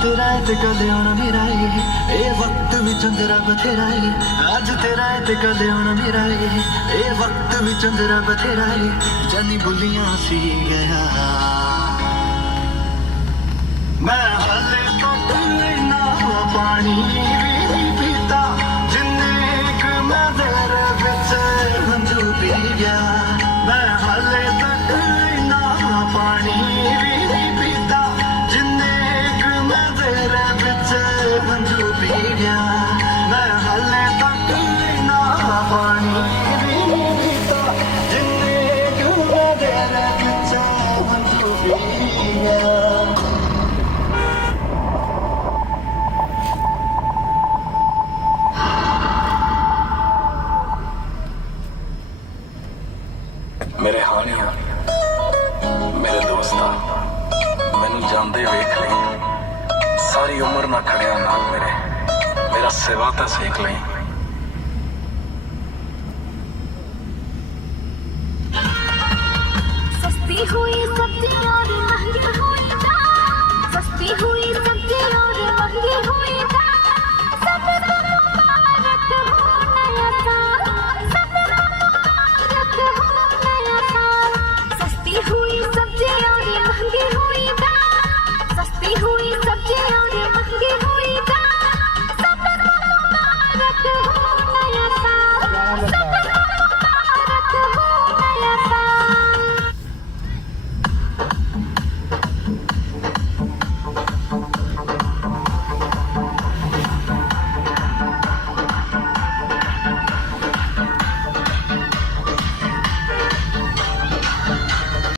तेरा है ते कदे आना मेरा है, ए वक्त भी चंद्रा बथेरा है। आज तेरा है ते कदे आना मेरा है, ए वक्त भी चंद्रा बथेरा है। जानी बुलियां सी गया मैं हाले तक ना पानी भी नहीं पीता, जिन्ने क मैं तेरे विच हंझू पी गया। मैं हाले तक ना पानी भी नहीं पीता, जिन्ने क मैं तेरे विच हंझू पी गया। मैं हाले तक ना पानी भी नहीं पीता, जिन्ने क मैं तेरे विच हंझू पी गया। मेरे हानिया मेरे दोस्ता मैनू जांदे वेख लई, सारी उम्र ना खड़िया नाल मेरे, मेरा सेवा तां सीख लई। सस्ती हुई सब्जियां भी महंगी